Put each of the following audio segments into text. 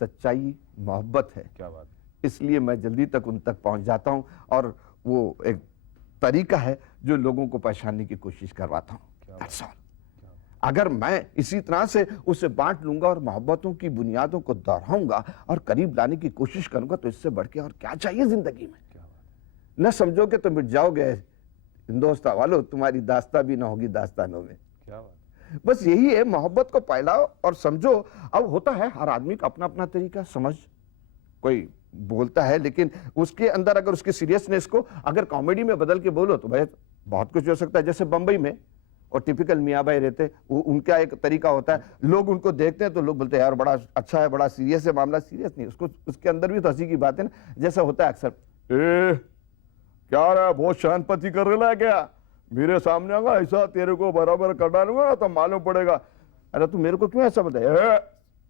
सच्चाई मोहब्बत है, क्या बात है। इसलिए मैं जल्दी तक उन तक पहुंच जाता हूं और वो एक तरीका है जो लोगों को पहचानने की कोशिश करवाता हूं। That's all. अगर मैं इसी तरह से उसे बांट लूंगा और मोहब्बतों की बुनियादों को दोहराऊंगा और करीब लाने की कोशिश करूंगा तो इससे बढ़ के और क्या चाहिए जिंदगी में। न समझोगे तो मिट जाओगे हिंदुस्तान वालों, तुम्हारी दास्तां भी ना होगी दास्तानों में। क्या बात। बस यही है, मोहब्बत को फैलाओ और समझो। अब होता है हर आदमी का अपना अपना तरीका, समझ कोई बोलता है लेकिन उसके अंदर अगर उसकी सीरियसनेस को अगर कॉमेडी में बदल के बोलो तो भाई बहुत कुछ हो सकता है। जैसे बंबई में और टिपिकल मियाँ भाई रहते, उनका एक तरीका होता है, लोग उनको देखते हैं तो लोग बोलते हैं यार बड़ा अच्छा है, बड़ा सीरियस है मामला। सीरियस नहीं, उसको उसके अंदर भी तो हंसी की बात है ना। जैसा होता है अक्सर, क्या रहा बहुत शानपति कर रहा है क्या, मेरे सामने आगा ऐसा तेरे को बराबर कर डालूंगा ना तो मालूम पड़ेगा। अरे तू मेरे को क्यों ऐसा बताया,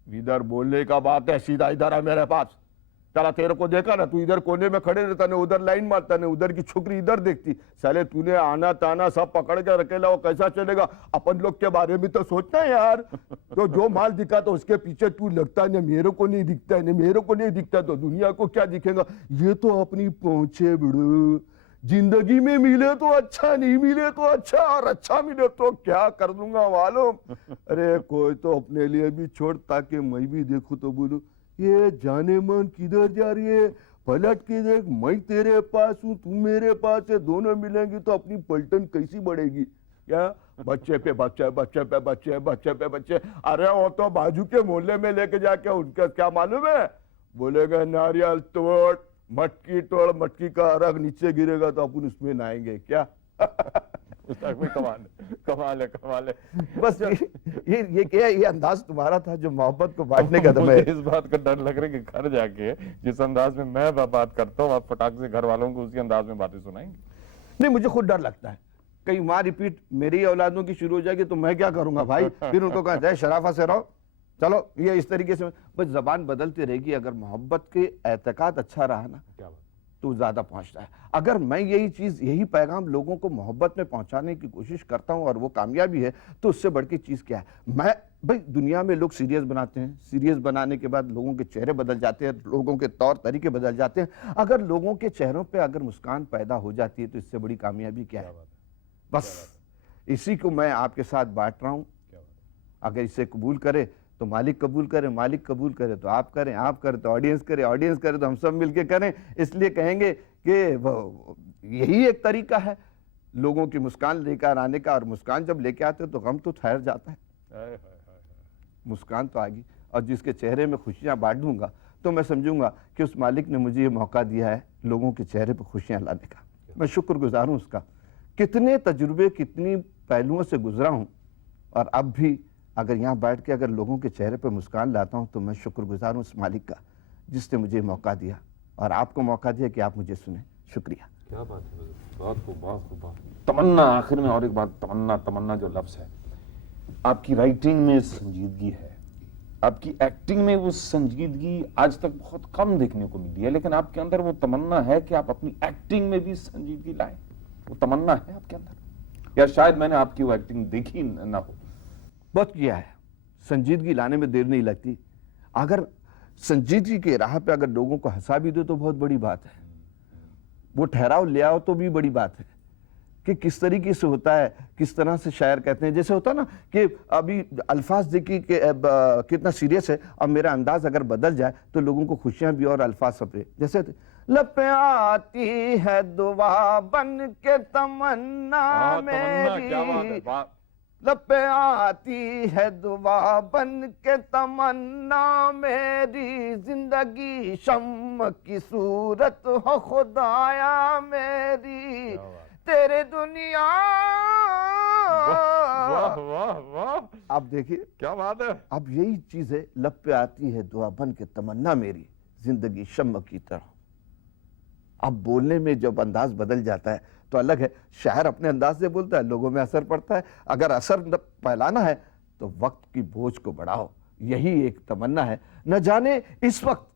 इधर बोलने का बात है, सीधा इधर है मेरे पास। चला तेरे को देखा ना, तू इधर कोने में खड़े रहता ने, उधर लाइन मारता ने, उधर की छोकरी इधर देखती। साले तूने आना ताना सब पकड़ के रखेला, वो कैसा चलेगा। अपन लोग के बारे में तो सोचना है यार। तो जो माल दिखा तो उसके पीछे तू लगता है, मेरे को नहीं दिखता है, मेरे को नहीं दिखता तो दुनिया को क्या दिखेगा। ये तो अपनी पहुंचे बिड़ू, जिंदगी में मिले तो अच्छा, नहीं मिले तो अच्छा, और अच्छा मिले तो क्या कर दूंगा मालूम। अरे कोई तो अपने लिए भी छोड़ ताकि मैं भी देखूं तो बोलूं ये जाने मन किधर जा रही है, पलट के देख, मैं तेरे पास हूँ तू मेरे पास है, दोनों मिलेंगे तो अपनी पलटन कैसी बढ़ेगी। क्या बच्चे पे बच्चे, बच्चे पे बच्चे, बच्चे पे बच्चे। अरे वो तो बाजू के मोहल्ले में लेके जाके उनका क्या मालूम है, बोलेगा नारियल तोड़, मटकी तोड़, मटकी का अरग नीचे गिरेगा तो अपन उसमें नहाएंगे क्या। कमाल है, कमाल है। बस ये क्या है, ये अंदाज तुम्हारा था जो मोहब्बत को बांटने का था। मुझे इस बात का डर लग रहा है कि घर जाके जिस अंदाज में मैं बात करता हूँ आप फटाक से घर वालों को उसी अंदाज में बातें सुनाएंगे। नहीं, मुझे खुद डर लगता है कहीं वहां रिपीट मेरी औलादों की शुरू हो जाएगी तो मैं क्या करूंगा भाई। फिर उनको कहा जाए शराफा से रहो, चलो ये इस तरीके से। बस जबान बदलती रहेगी, अगर मोहब्बत के एतकाद अच्छा रहा ना तो ज्यादा पहुंचता है। अगर मैं यही चीज, यही पैगाम लोगों को मोहब्बत में पहुंचाने की कोशिश करता हूं और वो कामयाबी है तो उससे बढ़ के चीज क्या है। मैं भाई दुनिया में लोग सीरियस बनाते हैं, सीरियस बनाने के बाद लोगों के चेहरे बदल जाते हैं, लोगों के तौर तरीके बदल जाते हैं। अगर लोगों के चेहरों पे अगर मुस्कान पैदा हो जाती है तो इससे बड़ी कामयाबी क्या है। बस इसी को मैं आपके साथ बांट रहा हूं। अगर इसे कबूल करे तो मालिक कबूल करे, मालिक कबूल करे तो आप करें, आप करें तो ऑडियंस करे, ऑडियंस करे तो हम सब मिलके करें। इसलिए कहेंगे कि यही एक तरीका है लोगों की मुस्कान लेकर आने का, और मुस्कान जब लेके आते तो गम तो ठहर जाता है, मुस्कान तो आ गई। और जिसके चेहरे में खुशियां बांट दूंगा तो मैं समझूंगा कि उस मालिक ने मुझे ये मौका दिया है लोगों के चेहरे पर खुशियां लाने का। मैं शुक्रगुजार हूं उसका। कितने तजुर्बे, कितनी पहलुओं से गुजरा हूं, और अब भी अगर यहाँ बैठ के अगर लोगों के चेहरे पर मुस्कान लाता हूं तो मैं शुक्रगुजार हूं उस मालिक का जिसने मुझे मौका दिया और आपको मौका दिया कि आप मुझे सुने। शुक्रिया। क्या बात है, बहुत खूब, बहुत खूब। तमन्ना, आखिर में और एक बात, तमन्ना, तमन्ना जो लफ्ज है, आपकी राइटिंग में संजीदगी है, आपकी एक्टिंग में वो संजीदगी आज तक बहुत कम देखने को मिली है, लेकिन आपके अंदर वो तमन्ना है कि आप अपनी एक्टिंग में भी संजीदगी लाएं। वो तमन्ना है आपके अंदर, या शायद मैंने आपकी वो एक्टिंग देखी ना हो। बहुत किया है, संजीदगी लाने में देर नहीं लगती। अगर संजीदगी के राह पे अगर लोगों को हंसा भी दो तो बहुत बड़ी बात है, वो ठहराव ले आओ तो भी बड़ी बात है। कि किस तरीके से होता है, किस तरह से शायर कहते हैं। जैसे होता ना कि अभी अल्फाज देखिए कि कितना सीरियस है, अब मेरा अंदाज अगर बदल जाए तो लोगों को खुशियां भी और अल्फाज सपरे। जैसे लपे आती है दुआ बन के तमन्ना मेरी, लपे आती है दुआ बन के तमन्ना मेरी, जिंदगी शम्म की सूरत हो खुदाया मेरी, तेरे दुनिया। वाह वाह वाह, आप देखिए क्या बात है। अब यही चीज है, लब पे आती है दुआ बन के तमन्ना मेरी, जिंदगी शम्म की तरह। अब बोलने में जब अंदाज बदल जाता है तो अलग है, शायर अपने अंदाज से बोलता है, लोगों में असर पड़ता है। अगर असर फैलाना है तो वक्त की बोझ को बढ़ाओ, यही एक तमन्ना है। न जाने इस वक्त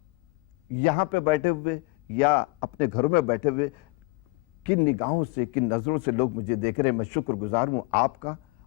यहाँ पे बैठे हुए या अपने घरों में बैठे हुए किन निगाहों से, किन नजरों से लोग मुझे देख रहे हैं। मैं शुक्रगुजार हूं आपका